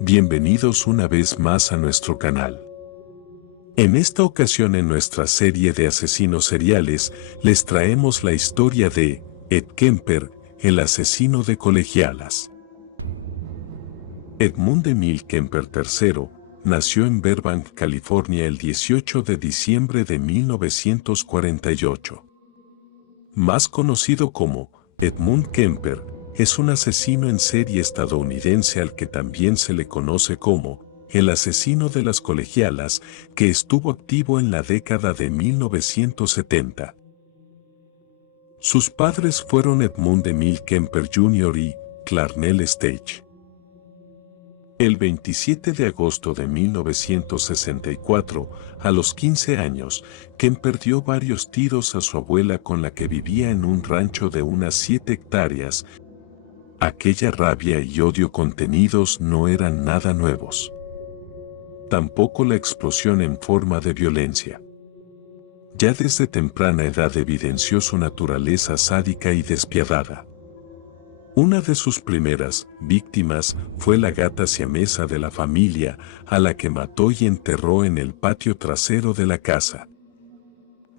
Bienvenidos una vez más a nuestro canal. En esta ocasión en nuestra serie de asesinos seriales, les traemos la historia de Ed Kemper, el asesino de colegialas. Edmund Emil Kemper III nació en Burbank, California el 18 de diciembre de 1948. Más conocido como Edmund Kemper, es un asesino en serie estadounidense al que también se le conoce como el asesino de las colegialas, que estuvo activo en la década de 1970. Sus padres fueron Edmund Emil Kemper Jr. y Clarnell Stage. El 27 de agosto de 1964, a los 15 años, Kemper dio varios tiros a su abuela con la que vivía en un rancho de unas 7 hectáreas. Aquella rabia y odio contenidos no eran nada nuevos. Tampoco la explosión en forma de violencia. Ya desde temprana edad evidenció su naturaleza sádica y despiadada. Una de sus primeras víctimas fue la gata siamesa de la familia, a la que mató y enterró en el patio trasero de la casa.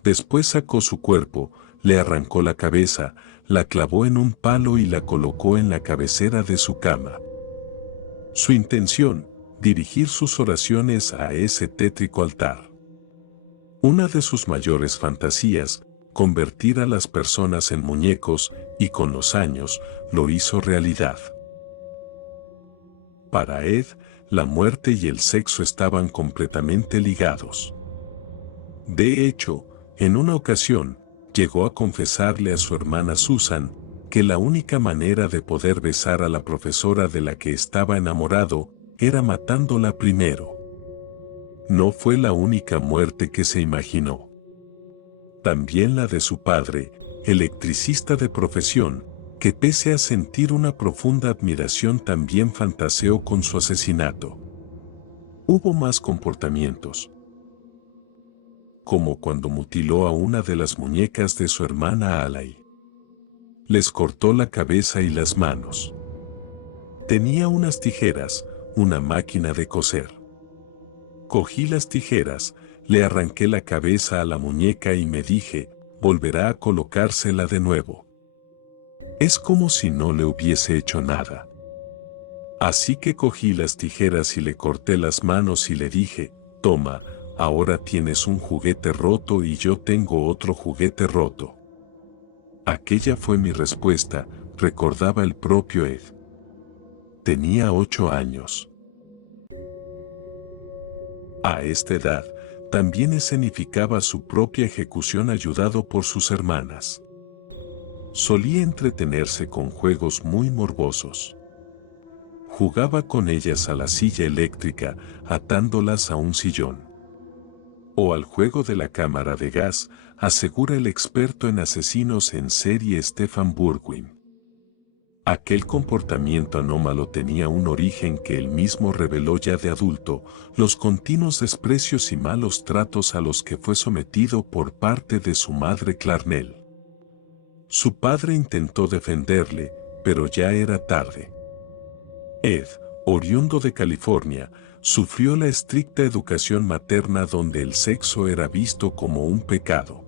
Después sacó su cuerpo, le arrancó la cabeza, la clavó en un palo y la colocó en la cabecera de su cama. Su intención, dirigir sus oraciones a ese tétrico altar. Una de sus mayores fantasías, convertir a las personas en muñecos, y con los años, lo hizo realidad. Para Ed, la muerte y el sexo estaban completamente ligados. De hecho, en una ocasión, llegó a confesarle a su hermana Susan que la única manera de poder besar a la profesora de la que estaba enamorado era matándola primero. No fue la única muerte que se imaginó. También la de su padre, electricista de profesión, que pese a sentir una profunda admiración también fantaseó con su asesinato. Hubo más comportamientos, como cuando mutiló a una de las muñecas de su hermana Alay. Les cortó la cabeza y las manos. Tenía unas tijeras, una máquina de coser. Cogí las tijeras, le arranqué la cabeza a la muñeca y me dije, volverá a colocársela de nuevo. Es como si no le hubiese hecho nada. Así que cogí las tijeras y le corté las manos y le dije, toma, ahora tienes un juguete roto y yo tengo otro juguete roto. Aquella fue mi respuesta, recordaba el propio Ed. Tenía 8 años. A esta edad, también escenificaba su propia ejecución ayudado por sus hermanas. Solía entretenerse con juegos muy morbosos. Jugaba con ellas a la silla eléctrica, atándolas a un sillón. O al juego de la cámara de gas, asegura el experto en asesinos en serie Stefan Burgwin. Aquel comportamiento anómalo tenía un origen que él mismo reveló ya de adulto, los continuos desprecios y malos tratos a los que fue sometido por parte de su madre Clarnell. Su padre intentó defenderle, pero ya era tarde. Ed, oriundo de California, sufrió la estricta educación materna donde el sexo era visto como un pecado.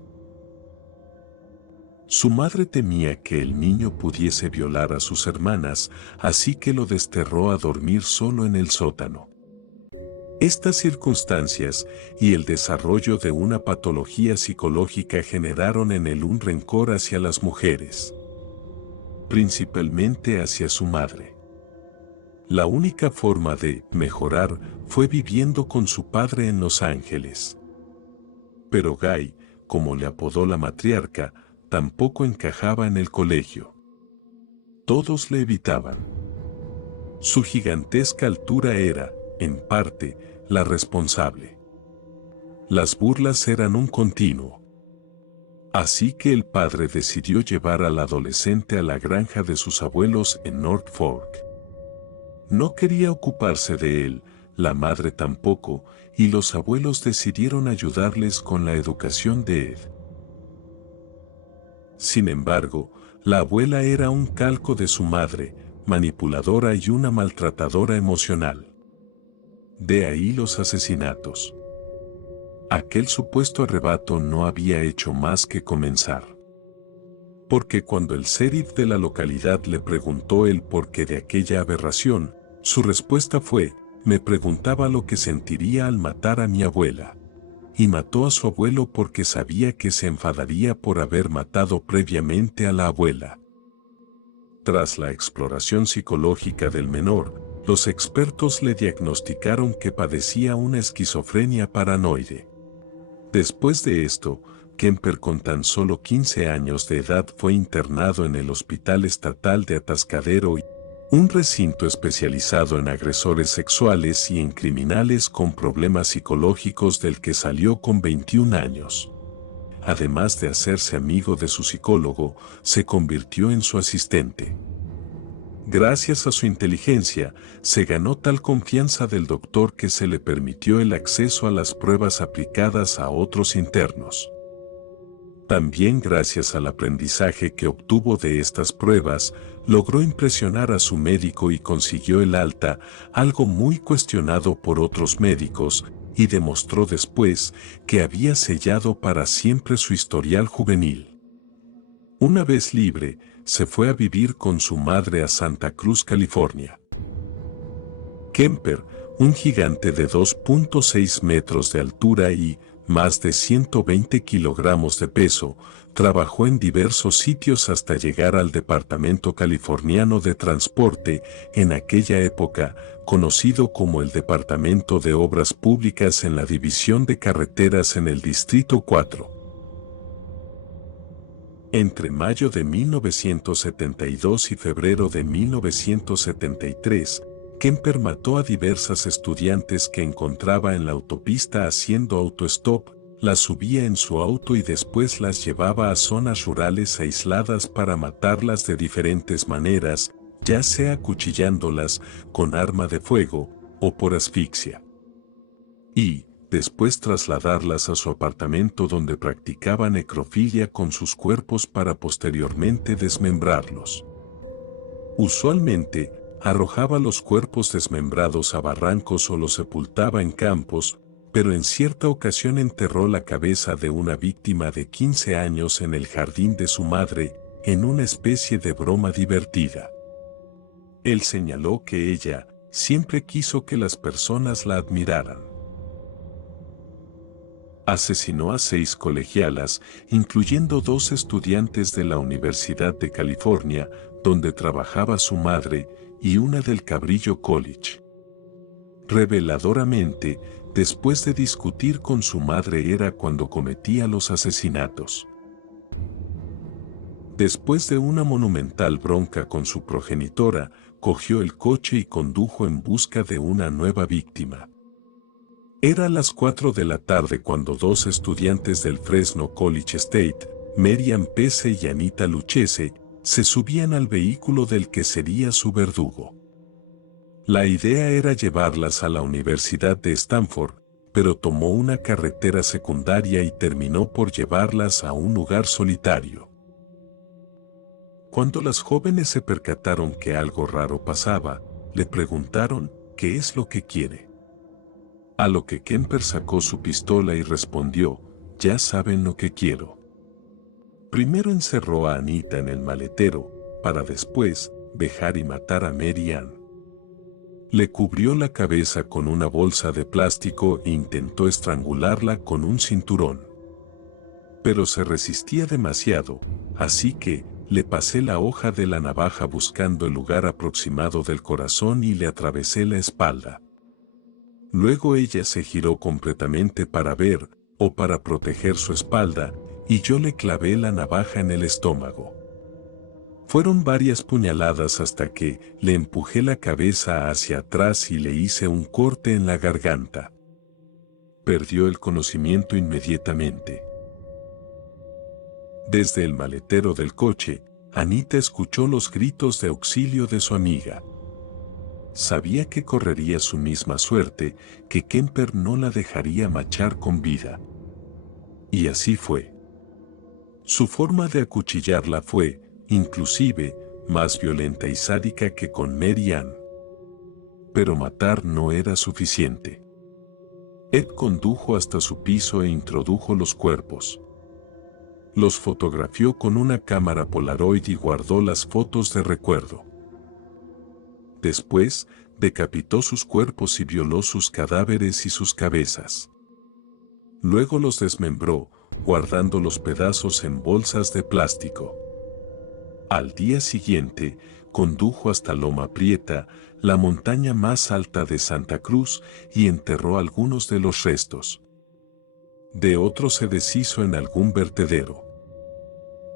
Su madre temía que el niño pudiese violar a sus hermanas, así que lo desterró a dormir solo en el sótano. Estas circunstancias y el desarrollo de una patología psicológica generaron en él un rencor hacia las mujeres, principalmente hacia su madre. La única forma de mejorar fue viviendo con su padre en Los Ángeles. Pero Guy, como le apodó la matriarca, tampoco encajaba en el colegio. Todos le evitaban. Su gigantesca altura era, en parte, la responsable. Las burlas eran un continuo. Así que el padre decidió llevar al adolescente a la granja de sus abuelos en North Fork. No quería ocuparse de él, la madre tampoco, y los abuelos decidieron ayudarles con la educación de Ed. Sin embargo, la abuela era un calco de su madre, manipuladora y una maltratadora emocional. De ahí los asesinatos. Aquel supuesto arrebato no había hecho más que comenzar. Porque cuando el sheriff de la localidad le preguntó el porqué de aquella aberración, su respuesta fue: me preguntaba lo que sentiría al matar a mi abuela. Y mató a su abuelo porque sabía que se enfadaría por haber matado previamente a la abuela. Tras la exploración psicológica del menor, los expertos le diagnosticaron que padecía una esquizofrenia paranoide. Después de esto, Kemper, con tan solo 15 años de edad, fue internado en el Hospital Estatal de Atascadero, un recinto especializado en agresores sexuales y en criminales con problemas psicológicos, del que salió con 21 años. Además de hacerse amigo de su psicólogo, se convirtió en su asistente. Gracias a su inteligencia, se ganó tal confianza del doctor que se le permitió el acceso a las pruebas aplicadas a otros internos. También gracias al aprendizaje que obtuvo de estas pruebas, logró impresionar a su médico y consiguió el alta, algo muy cuestionado por otros médicos, y demostró después que había sellado para siempre su historial juvenil. Una vez libre, se fue a vivir con su madre a Santa Cruz, California. Kemper, un gigante de 2.6 metros de altura y más de 120 kilogramos de peso, trabajó en diversos sitios hasta llegar al Departamento Californiano de Transporte, en aquella época conocido como el Departamento de Obras Públicas, en la División de Carreteras en el Distrito 4. Entre mayo de 1972 y febrero de 1973, Kemper mató a diversas estudiantes que encontraba en la autopista haciendo autostop, las subía en su auto y después las llevaba a zonas rurales aisladas para matarlas de diferentes maneras, ya sea acuchillándolas con arma de fuego o por asfixia. Y después trasladarlas a su apartamento, donde practicaba necrofilia con sus cuerpos para posteriormente desmembrarlos. Usualmente, arrojaba los cuerpos desmembrados a barrancos o los sepultaba en campos, pero en cierta ocasión enterró la cabeza de una víctima de 15 años en el jardín de su madre, en una especie de broma divertida. Él señaló que ella siempre quiso que las personas la admiraran. Asesinó a 6 colegialas, incluyendo 2 estudiantes de la Universidad de California, donde trabajaba su madre, y una del Cabrillo College. Reveladoramente, después de discutir con su madre era cuando cometía los asesinatos. Después de una monumental bronca con su progenitora, cogió el coche y condujo en busca de una nueva víctima. Era las 4 de la tarde cuando 2 estudiantes del Fresno College State, Merian Pese y Anita Lucchese, se subían al vehículo del que sería su verdugo. La idea era llevarlas a la Universidad de Stanford, pero tomó una carretera secundaria y terminó por llevarlas a un lugar solitario. Cuando las jóvenes se percataron que algo raro pasaba, le preguntaron qué es lo que quiere. A lo que Kemper sacó su pistola y respondió: ya saben lo que quiero. Primero encerró a Anita en el maletero, para después vejar y matar a Mary Ann. Le cubrió la cabeza con una bolsa de plástico e intentó estrangularla con un cinturón. Pero se resistía demasiado, así que le pasé la hoja de la navaja buscando el lugar aproximado del corazón y le atravesé la espalda. Luego ella se giró completamente para ver, o para proteger su espalda, y yo le clavé la navaja en el estómago. Fueron varias puñaladas hasta que le empujé la cabeza hacia atrás y le hice un corte en la garganta. Perdió el conocimiento inmediatamente. Desde el maletero del coche, Anita escuchó los gritos de auxilio de su amiga. Sabía que correría su misma suerte, que Kemper no la dejaría marchar con vida. Y así fue. Su forma de acuchillarla fue, inclusive, más violenta y sádica que con Mary Ann. Pero matar no era suficiente. Ed condujo hasta su piso e introdujo los cuerpos. Los fotografió con una cámara Polaroid y guardó las fotos de recuerdo. Después, decapitó sus cuerpos y violó sus cadáveres y sus cabezas. Luego los desmembró, guardando los pedazos en bolsas de plástico. Al día siguiente, condujo hasta Loma Prieta, la montaña más alta de Santa Cruz, y enterró algunos de los restos. De otros se deshizo en algún vertedero.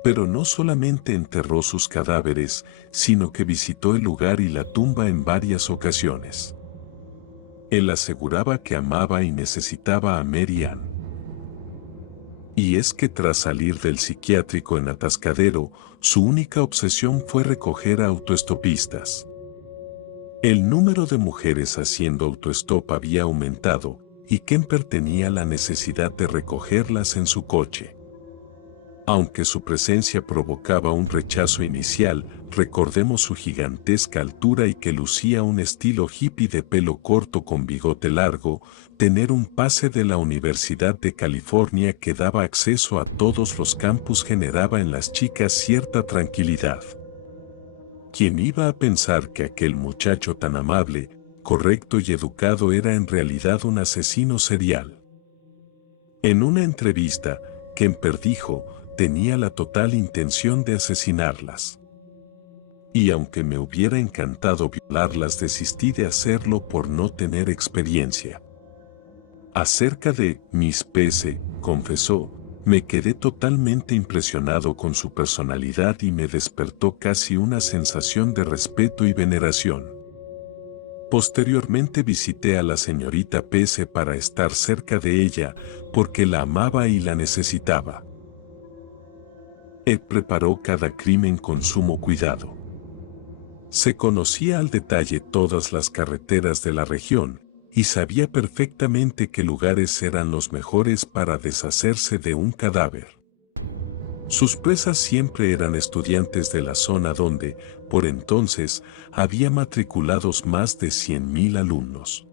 Pero no solamente enterró sus cadáveres, sino que visitó el lugar y la tumba en varias ocasiones. Él aseguraba que amaba y necesitaba a Mary Ann. Y es que tras salir del psiquiátrico en Atascadero, su única obsesión fue recoger a autoestopistas. El número de mujeres haciendo autoestop había aumentado, y Kemper tenía la necesidad de recogerlas en su coche. Aunque su presencia provocaba un rechazo inicial, recordemos su gigantesca altura y que lucía un estilo hippie de pelo corto con bigote largo, tener un pase de la Universidad de California que daba acceso a todos los campus generaba en las chicas cierta tranquilidad. ¿Quién iba a pensar que aquel muchacho tan amable, correcto y educado era en realidad un asesino serial? En una entrevista, Kemper dijo, tenía la total intención de asesinarlas. Y aunque me hubiera encantado violarlas, desistí de hacerlo por no tener experiencia. Acerca de Miss P.C., confesó, me quedé totalmente impresionado con su personalidad y me despertó casi una sensación de respeto y veneración. Posteriormente visité a la señorita P.C. para estar cerca de ella, porque la amaba y la necesitaba. Ed preparó cada crimen con sumo cuidado. Se conocía al detalle todas las carreteras de la región, y sabía perfectamente qué lugares eran los mejores para deshacerse de un cadáver. Sus presas siempre eran estudiantes de la zona donde, por entonces, había matriculados más de 100.000 alumnos.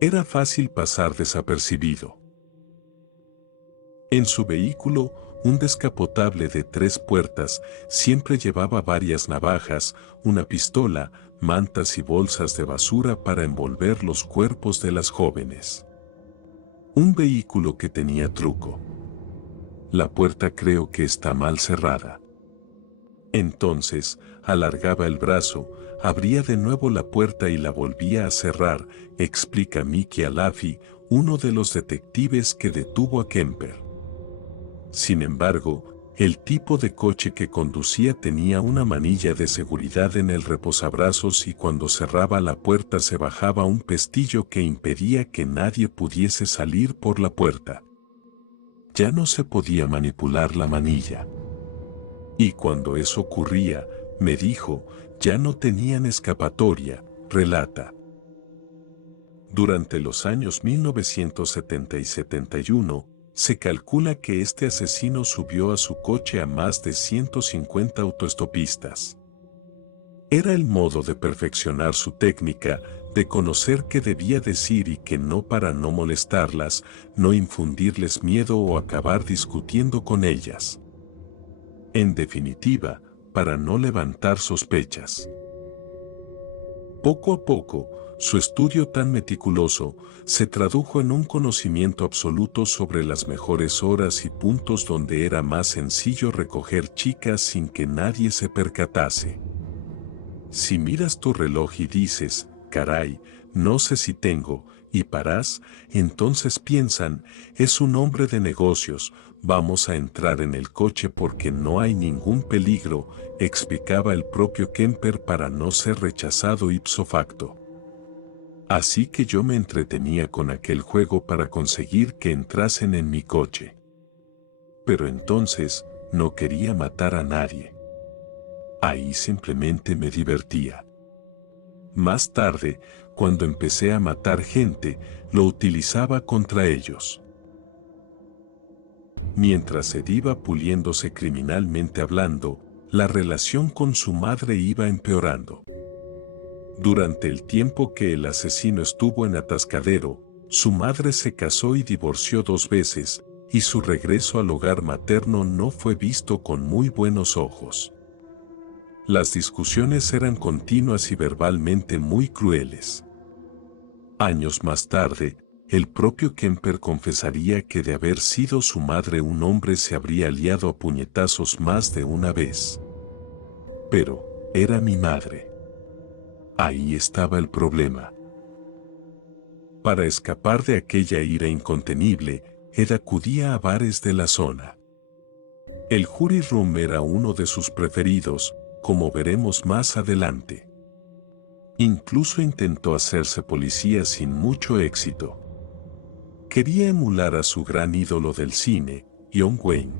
Era fácil pasar desapercibido. En su vehículo, un descapotable de 3 puertas, siempre llevaba varias navajas, una pistola, mantas y bolsas de basura para envolver los cuerpos de las jóvenes. Un vehículo que tenía truco. La puerta creo que está mal cerrada. Entonces, alargaba el brazo, abría de nuevo la puerta y la volvía a cerrar, explica Mickey Alafi, uno de los detectives que detuvo a Kemper. Sin embargo, el tipo de coche que conducía tenía una manilla de seguridad en el reposabrazos y cuando cerraba la puerta se bajaba un pestillo que impedía que nadie pudiese salir por la puerta. Ya no se podía manipular la manilla. Y cuando eso ocurría, me dijo, ya no tenían escapatoria, relata. Durante los años 1970 y 71, se calcula que este asesino subió a su coche a más de 150 autoestopistas. Era el modo de perfeccionar su técnica, de conocer qué debía decir y qué no para no molestarlas, no infundirles miedo o acabar discutiendo con ellas. En definitiva, para no levantar sospechas. Poco a poco, su estudio tan meticuloso se tradujo en un conocimiento absoluto sobre las mejores horas y puntos donde era más sencillo recoger chicas sin que nadie se percatase. Si miras tu reloj y dices, caray, no sé si tengo, y paras, entonces piensan, es un hombre de negocios, vamos a entrar en el coche porque no hay ningún peligro, explicaba el propio Kemper para no ser rechazado ipso facto. Así que yo me entretenía con aquel juego para conseguir que entrasen en mi coche. Pero entonces, no quería matar a nadie. Ahí simplemente me divertía. Más tarde, cuando empecé a matar gente, lo utilizaba contra ellos. Mientras Ed iba puliéndose criminalmente hablando, la relación con su madre iba empeorando. Durante el tiempo que el asesino estuvo en Atascadero, su madre se casó y divorció 2 veces, y su regreso al hogar materno no fue visto con muy buenos ojos. Las discusiones eran continuas y verbalmente muy crueles. Años más tarde, el propio Kemper confesaría que de haber sido su madre un hombre se habría liado a puñetazos más de una vez. Pero, era mi madre. Ahí estaba el problema. Para escapar de aquella ira incontenible, Ed acudía a bares de la zona. El Jury Room era uno de sus preferidos, como veremos más adelante. Incluso intentó hacerse policía sin mucho éxito. Quería emular a su gran ídolo del cine, John Wayne.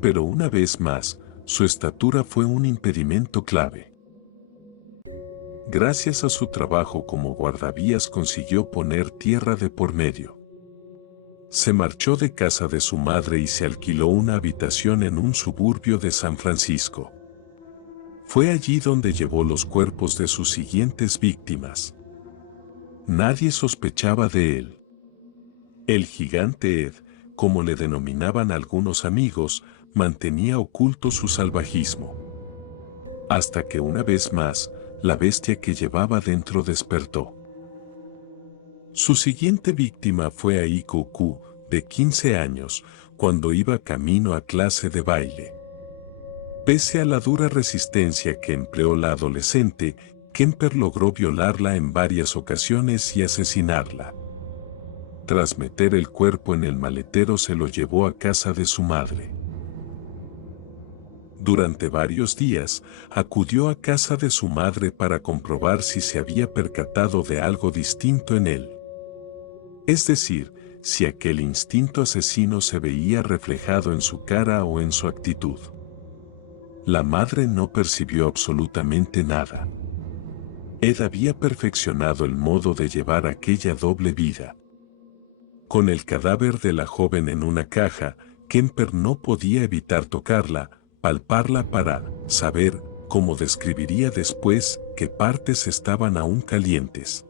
Pero una vez más, su estatura fue un impedimento clave. Gracias a su trabajo como guardavías consiguió poner tierra de por medio. Se marchó de casa de su madre y se alquiló una habitación en un suburbio de San Francisco. Fue allí donde llevó los cuerpos de sus siguientes víctimas. Nadie sospechaba de él. El gigante Ed, como le denominaban algunos amigos, mantenía oculto su salvajismo. Hasta que una vez más, la bestia que llevaba dentro despertó. Su siguiente víctima fue Aiko Ku, de 15 años, cuando iba camino a clase de baile. Pese a la dura resistencia que empleó la adolescente, Kemper logró violarla en varias ocasiones y asesinarla. Tras meter el cuerpo en el maletero se lo llevó a casa de su madre. Durante varios días, acudió a casa de su madre para comprobar si se había percatado de algo distinto en él. Es decir, si aquel instinto asesino se veía reflejado en su cara o en su actitud. La madre no percibió absolutamente nada. Ed había perfeccionado el modo de llevar aquella doble vida. Con el cadáver de la joven en una caja, Kemper no podía evitar tocarla, palparla para saber, como describiría después, qué partes estaban aún calientes.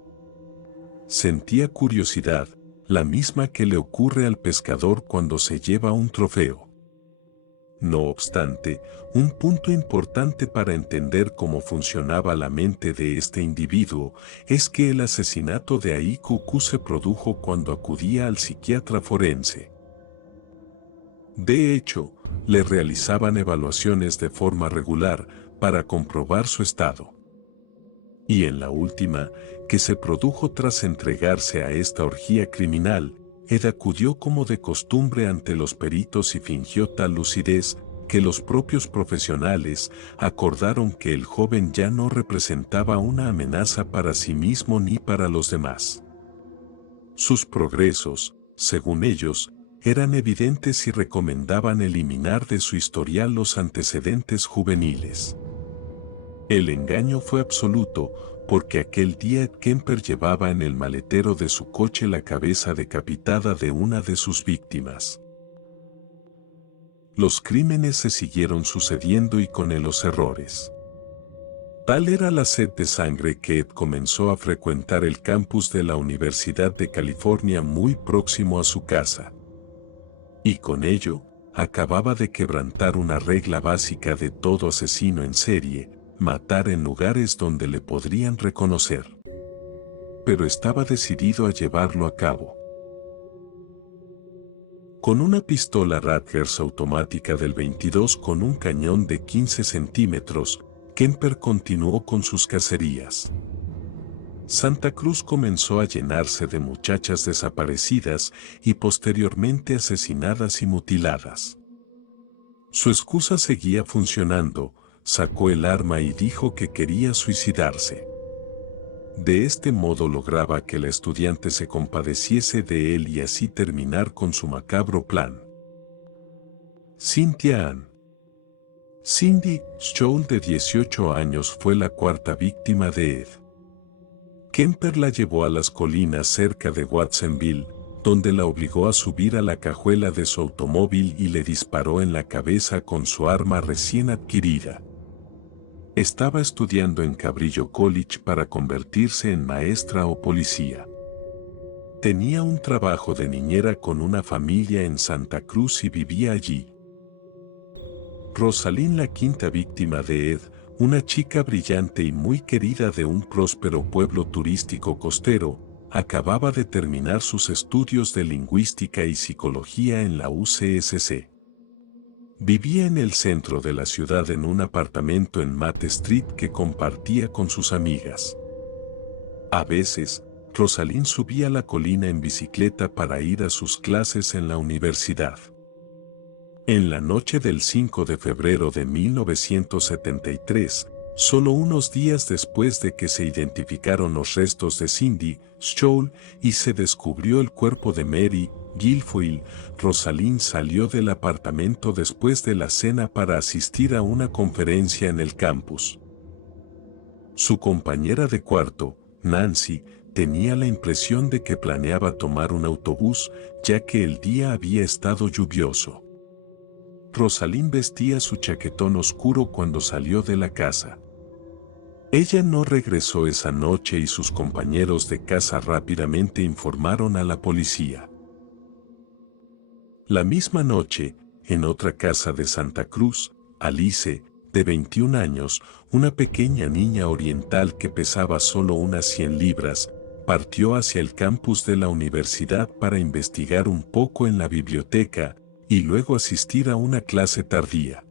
Sentía curiosidad, la misma que le ocurre al pescador cuando se lleva un trofeo. No obstante, un punto importante para entender cómo funcionaba la mente de este individuo es que el asesinato de Aiko Ku se produjo cuando acudía al psiquiatra forense. De hecho, le realizaban evaluaciones de forma regular para comprobar su estado. Y en la última, que se produjo tras entregarse a esta orgía criminal, Ed acudió como de costumbre ante los peritos y fingió tal lucidez que los propios profesionales acordaron que el joven ya no representaba una amenaza para sí mismo ni para los demás. Sus progresos, según ellos, eran evidentes y recomendaban eliminar de su historial los antecedentes juveniles. El engaño fue absoluto, porque aquel día Kemper llevaba en el maletero de su coche la cabeza decapitada de una de sus víctimas. Los crímenes se siguieron sucediendo y con él los errores. Tal era la sed de sangre que Ed comenzó a frecuentar el campus de la Universidad de California muy próximo a su casa. Y con ello, acababa de quebrantar una regla básica de todo asesino en serie: matar en lugares donde le podrían reconocer. Pero estaba decidido a llevarlo a cabo. Con una pistola Rutgers automática del 22 con un cañón de 15 centímetros, Kemper continuó con sus cacerías. Santa Cruz comenzó a llenarse de muchachas desaparecidas y posteriormente asesinadas y mutiladas. Su excusa seguía funcionando: sacó el arma y dijo que quería suicidarse. De este modo lograba que la estudiante se compadeciese de él y así terminar con su macabro plan. Cynthia Ann. Cindy Scholl, de 18 años, fue la cuarta víctima de Ed. Kemper la llevó a las colinas cerca de Watsonville, donde la obligó a subir a la cajuela de su automóvil y le disparó en la cabeza con su arma recién adquirida. Estaba estudiando en Cabrillo College para convertirse en maestra o policía. Tenía un trabajo de niñera con una familia en Santa Cruz y vivía allí. Rosalind, la quinta víctima de Ed, una chica brillante y muy querida de un próspero pueblo turístico costero, acababa de terminar sus estudios de lingüística y psicología en la UCSC. Vivía en el centro de la ciudad en un apartamento en Matt Street que compartía con sus amigas. A veces, Rosalind subía la colina en bicicleta para ir a sus clases en la universidad. En la noche del 5 de febrero de 1973, solo unos días después de que se identificaron los restos de Cindy Scholl y se descubrió el cuerpo de Mary Guilfoyle, Rosalind salió del apartamento después de la cena para asistir a una conferencia en el campus. Su compañera de cuarto, Nancy, tenía la impresión de que planeaba tomar un autobús, ya que el día había estado lluvioso. Rosalind vestía su chaquetón oscuro cuando salió de la casa. Ella no regresó esa noche y sus compañeros de casa rápidamente informaron a la policía. La misma noche, en otra casa de Santa Cruz, Alice, de 21 años, una pequeña niña oriental que pesaba solo unas 100 libras, partió hacia el campus de la universidad para investigar un poco en la biblioteca y luego asistir a una clase tardía.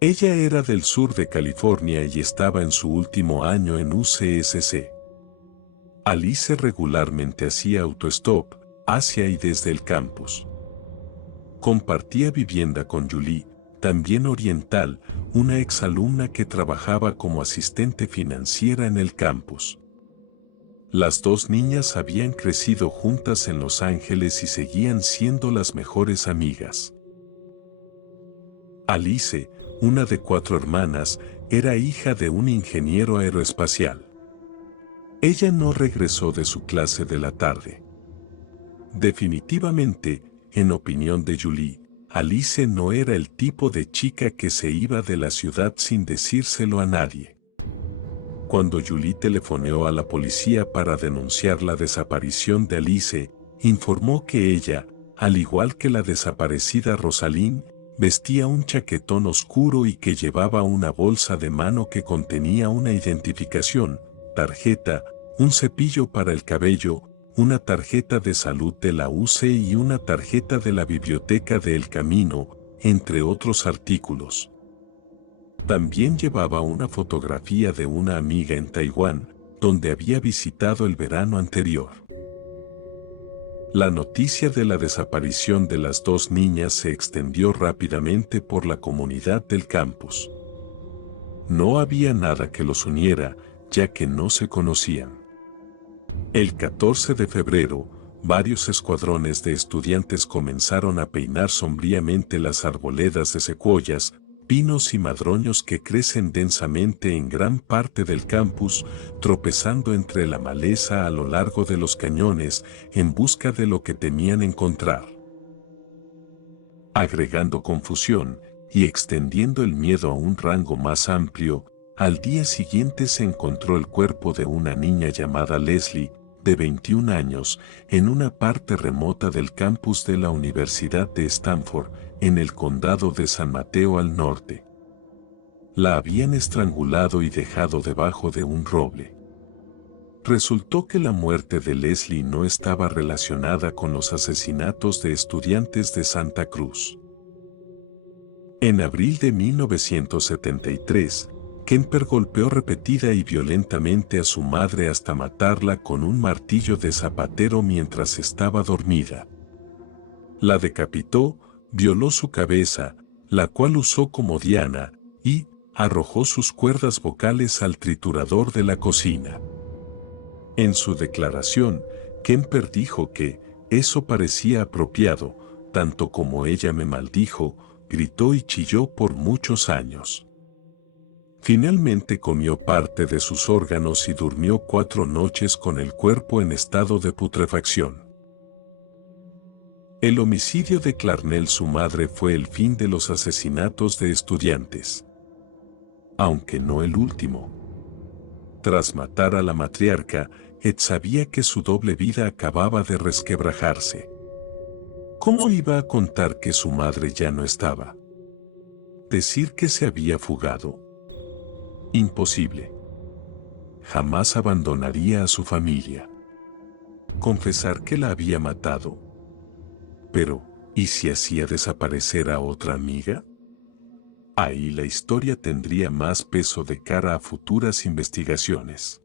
Ella era del sur de California y estaba en su último año en UCSC. Alice regularmente hacía autostop hacia y desde el campus. Compartía vivienda con Julie, también oriental, una exalumna que trabajaba como asistente financiera en el campus. Las dos niñas habían crecido juntas en Los Ángeles y seguían siendo las mejores amigas. Alice, una de 4 hermanas, era hija de un ingeniero aeroespacial. Ella no regresó de su clase de la tarde. Definitivamente, en opinión de Julie, Alice no era el tipo de chica que se iba de la ciudad sin decírselo a nadie. Cuando Julie telefoneó a la policía para denunciar la desaparición de Alice, informó que ella, al igual que la desaparecida Rosalind, vestía un chaquetón oscuro y que llevaba una bolsa de mano que contenía una identificación, tarjeta, un cepillo para el cabello, una tarjeta de salud de la UC y una tarjeta de la biblioteca de El Camino, entre otros artículos. También llevaba una fotografía de una amiga en Taiwán, donde había visitado el verano anterior. La noticia de la desaparición de las dos niñas se extendió rápidamente por la comunidad del campus. No había nada que los uniera, ya que no se conocían. El 14 de febrero, varios escuadrones de estudiantes comenzaron a peinar sombríamente las arboledas de secuoyas, pinos y madroños que crecen densamente en gran parte del campus, tropezando entre la maleza a lo largo de los cañones en busca de lo que temían encontrar. Agregando confusión y extendiendo el miedo a un rango más amplio, al día siguiente se encontró el cuerpo de una niña llamada Leslie, de 21 años, en una parte remota del campus de la Universidad de Stanford, en el condado de San Mateo al norte. La habían estrangulado y dejado debajo de un roble. Resultó que la muerte de Leslie no estaba relacionada con los asesinatos de estudiantes de Santa Cruz. En abril de 1973, Kemper golpeó repetida y violentamente a su madre hasta matarla con un martillo de zapatero mientras estaba dormida. La decapitó, violó su cabeza, la cual usó como diana, y arrojó sus cuerdas vocales al triturador de la cocina. En su declaración, Kemper dijo que eso parecía apropiado, tanto como ella me maldijo, gritó y chilló por muchos años. Finalmente comió parte de sus órganos y durmió 4 noches con el cuerpo en estado de putrefacción. El homicidio de Clarnell, su madre, fue el fin de los asesinatos de estudiantes. aunque no el último. Tras matar a la matriarca, Ed sabía que su doble vida acababa de resquebrajarse. ¿Cómo iba a contar que su madre ya no estaba? ¿Decir que se había fugado? Imposible. Jamás abandonaría a su familia. Confesar que la había matado. Pero, ¿y si hacía desaparecer a otra amiga? Ahí la historia tendría más peso de cara a futuras investigaciones.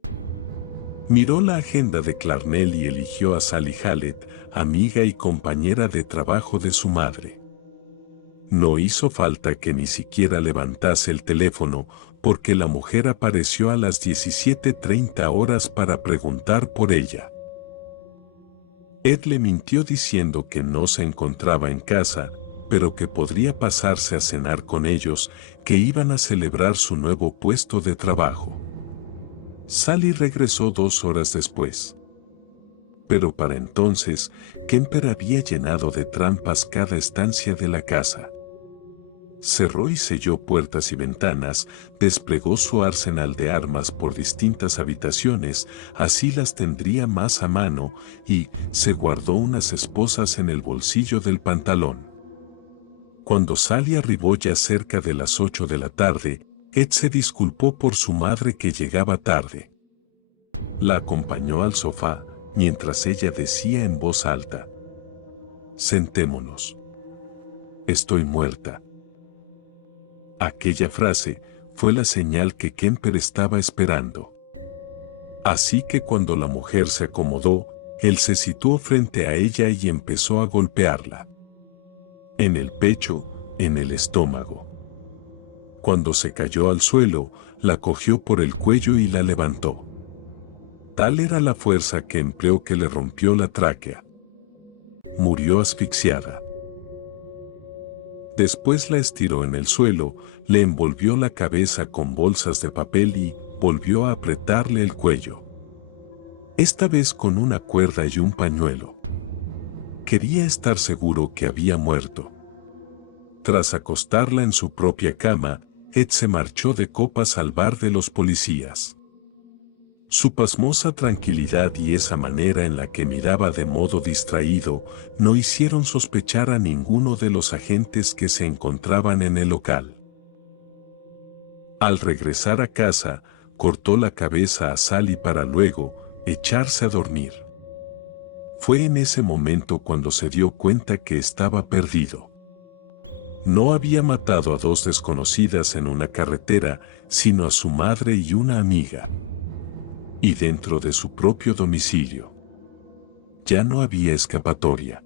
Miró la agenda de Clarnell y eligió a Sally Hallett, amiga y compañera de trabajo de su madre. No hizo falta que ni siquiera levantase el teléfono, porque la mujer apareció a las 17:30 horas para preguntar por ella. Ed le mintió diciendo que no se encontraba en casa, pero que podría pasarse a cenar con ellos, que iban a celebrar su nuevo puesto de trabajo. Sally regresó 2 horas después. Pero para entonces, Kemper había llenado de trampas cada estancia de la casa. Cerró y selló puertas y ventanas, desplegó su arsenal de armas por distintas habitaciones, así las tendría más a mano, y se guardó unas esposas en el bolsillo del pantalón. Cuando Sally arribó ya cerca de las 8 de la tarde, Ed se disculpó por su madre que llegaba tarde. La acompañó al sofá, mientras ella decía en voz alta: «Sentémonos. Estoy muerta». Aquella frase fue la señal que Kemper estaba esperando. Así que cuando la mujer se acomodó, él se situó frente a ella y empezó a golpearla. En el pecho, en el estómago. Cuando se cayó al suelo, la cogió por el cuello y la levantó. Tal era la fuerza que empleó que le rompió la tráquea. Murió asfixiada. Después la estiró en el suelo, le envolvió la cabeza con bolsas de papel y volvió a apretarle el cuello. Esta vez con una cuerda y un pañuelo. Quería estar seguro que había muerto. Tras acostarla en su propia cama, Ed se marchó de copas al bar de los policías. Su pasmosa tranquilidad y esa manera en la que miraba de modo distraído no hicieron sospechar a ninguno de los agentes que se encontraban en el local. Al regresar a casa, cortó la cabeza a Sally para luego echarse a dormir. Fue en ese momento cuando se dio cuenta que estaba perdido. No había matado a 2 desconocidas en una carretera, sino a su madre y una amiga. Y dentro de su propio domicilio. Ya no había escapatoria.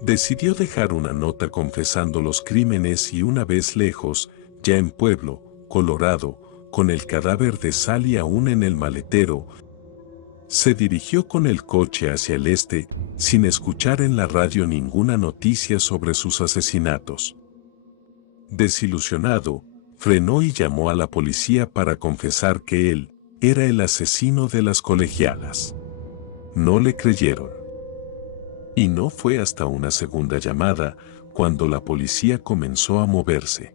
Decidió dejar una nota confesando los crímenes y una vez lejos, ya en Pueblo, Colorado, con el cadáver de Sally aún en el maletero, se dirigió con el coche hacia el este, sin escuchar en la radio ninguna noticia sobre sus asesinatos. Desilusionado, frenó y llamó a la policía para confesar que él era el asesino de las colegialas. No le creyeron. Y no fue hasta una segunda llamada cuando la policía comenzó a moverse.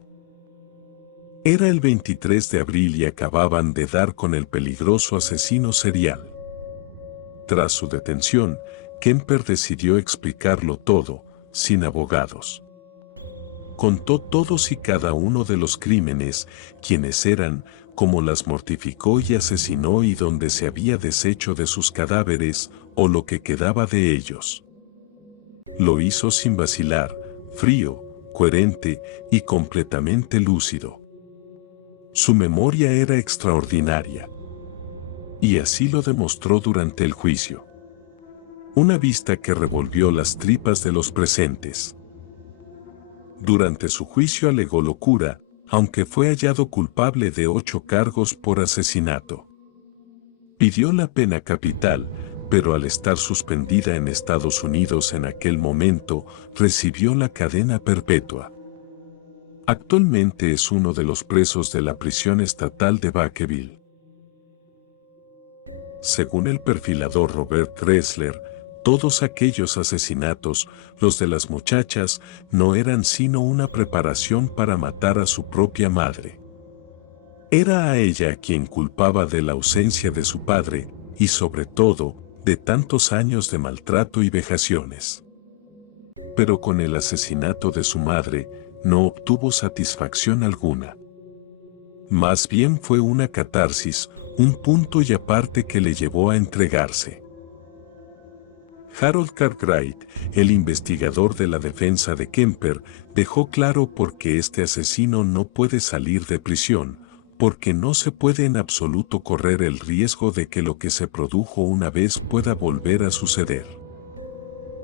Era el 23 de abril y acababan de dar con el peligroso asesino serial. Tras su detención, Kemper decidió explicarlo todo, sin abogados. Contó todos y cada uno de los crímenes, quiénes eran, cómo las mortificó y asesinó y dónde se había deshecho de sus cadáveres, o lo que quedaba de ellos. Lo hizo sin vacilar, frío, coherente y completamente lúcido. Su memoria era extraordinaria. Y así lo demostró durante el juicio. Una vista que revolvió las tripas de los presentes. Durante su juicio alegó locura, aunque fue hallado culpable de 8 cargos por asesinato. Pidió la pena capital, pero al estar suspendida en Estados Unidos en aquel momento, recibió la cadena perpetua. Actualmente es uno de los presos de la prisión estatal de Vacaville. Según el perfilador Robert Kressler, todos aquellos asesinatos, los de las muchachas, no eran sino una preparación para matar a su propia madre. Era a ella a quien culpaba de la ausencia de su padre y sobre todo de tantos años de maltrato y vejaciones. Pero con el asesinato de su madre no obtuvo satisfacción alguna. Más bien fue una catarsis, un punto y aparte que le llevó a entregarse. Harold Cartwright, el investigador de la defensa de Kemper, dejó claro por qué este asesino no puede salir de prisión, porque no se puede en absoluto correr el riesgo de que lo que se produjo una vez pueda volver a suceder.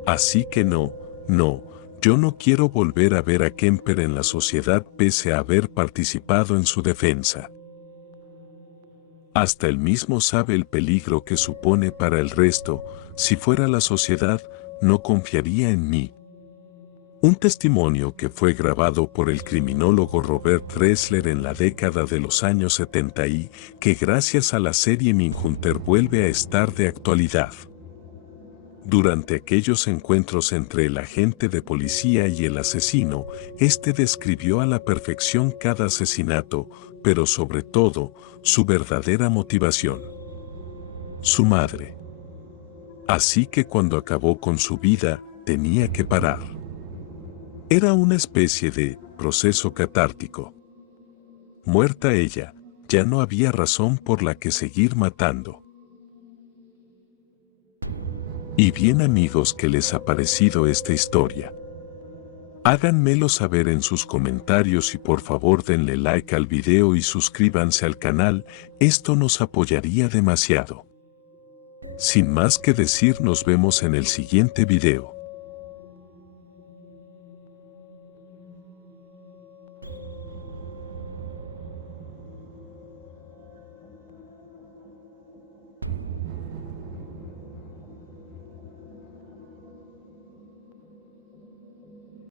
Así que no, yo no quiero volver a ver a Kemper en la sociedad pese a haber participado en su defensa. Hasta él mismo sabe el peligro que supone para el resto. Si fuera la sociedad, no confiaría en mí. Un testimonio que fue grabado por el criminólogo Robert Ressler en la década de los años 70 y que gracias a la serie Mindhunter vuelve a estar de actualidad. Durante aquellos encuentros entre el agente de policía y el asesino, este describió a la perfección cada asesinato, pero sobre todo, su verdadera motivación. Su madre. Así que cuando acabó con su vida, tenía que parar. Era una especie de proceso catártico. Muerta ella, ya no había razón por la que seguir matando. Y bien amigos, ¿qué les ha parecido esta historia? Háganmelo saber en sus comentarios y por favor denle like al video y suscríbanse al canal, esto nos apoyaría demasiado. Sin más que decir, nos vemos en el siguiente video.